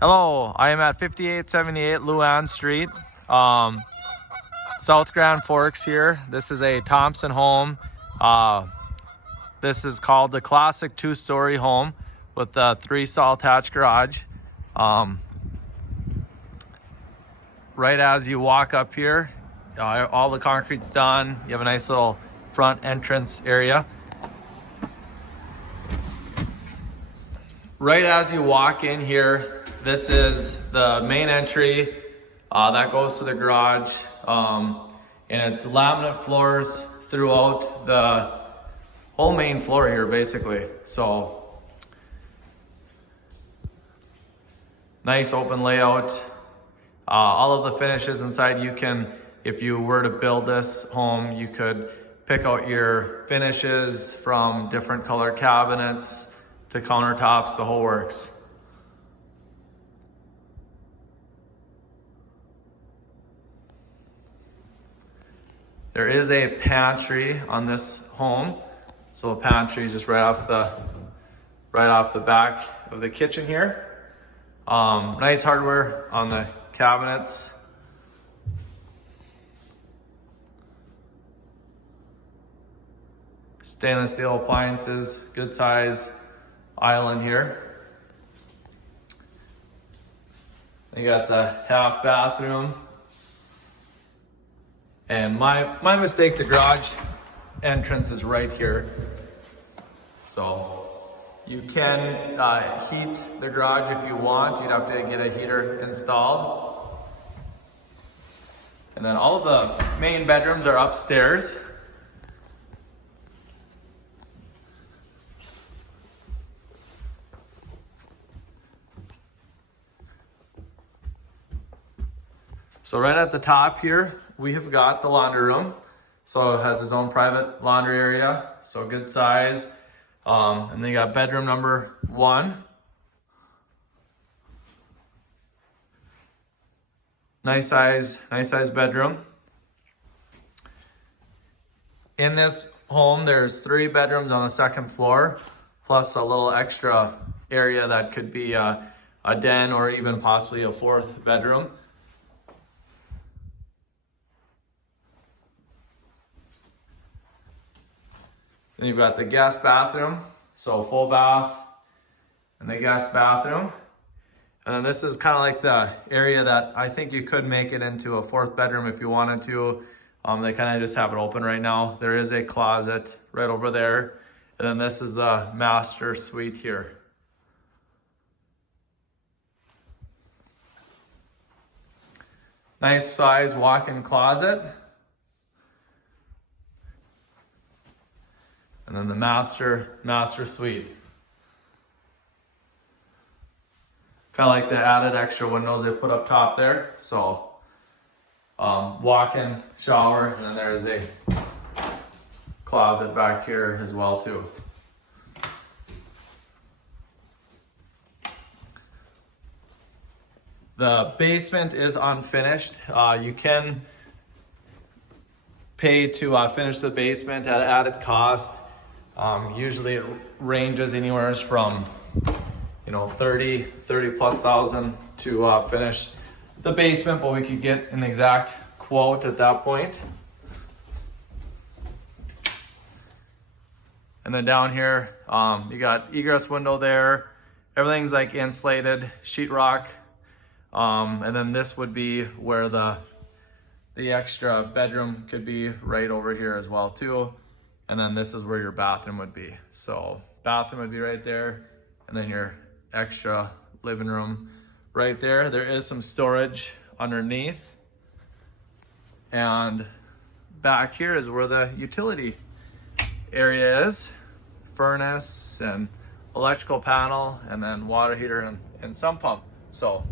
Hello, I am at 5878 Luan Street, South Grand Forks here. This is a Thomsen home. This is called the classic two-story home with a 3-stall attached garage. Right as you walk up here, all the concrete's done. You have a nice little front entrance area. Right as you walk in here, this is the main entry that goes to the garage, and it's laminate floors throughout the whole main floor here, basically. So nice open layout. All of the finishes inside, you can, if you were to build this home, you could pick out your finishes from different color cabinets to countertops, the whole works. There is a pantry on this home. So the pantry is just right off the back of the kitchen here. Nice hardware on the cabinets. Stainless steel appliances, good size island here. You got the half bathroom. And my mistake, the garage entrance is right here. So you can heat the garage if you want. You'd have to get a heater installed. And then all of the main bedrooms are upstairs. So right at the top here, we have got the laundry room. So it has its own private laundry area, so good size. And then you got bedroom number 1. Nice size bedroom. In this home, there's 3 bedrooms on the 2nd floor, plus a little extra area that could be a den or even possibly a 4th bedroom. Then you've got the guest bathroom, so full bath and the guest bathroom. And then this is kind of like the area that I think you could make it into a 4th bedroom if you wanted to. They kind of just have it open right now. There is a closet right over there. And then this is the master suite here. Nice size walk-in closet. And then the master suite. Kind of like the added extra windows they put up top there. So walk-in shower, and then there's a closet back here as well too. The basement is unfinished. You can pay to finish the basement at added cost. Usually it ranges anywhere from 30 plus thousand to finish the basement, but we could get an exact quote at that point. And then down here, you got egress window there. Everything's like insulated sheetrock. And then this would be where the extra bedroom could be right over here as well too. And then this is where your bathroom would be. So bathroom would be right there, and then your extra living room right there. There is some storage underneath. And back here is where the utility area is. Furnace and electrical panel, and then water heater and sump pump. So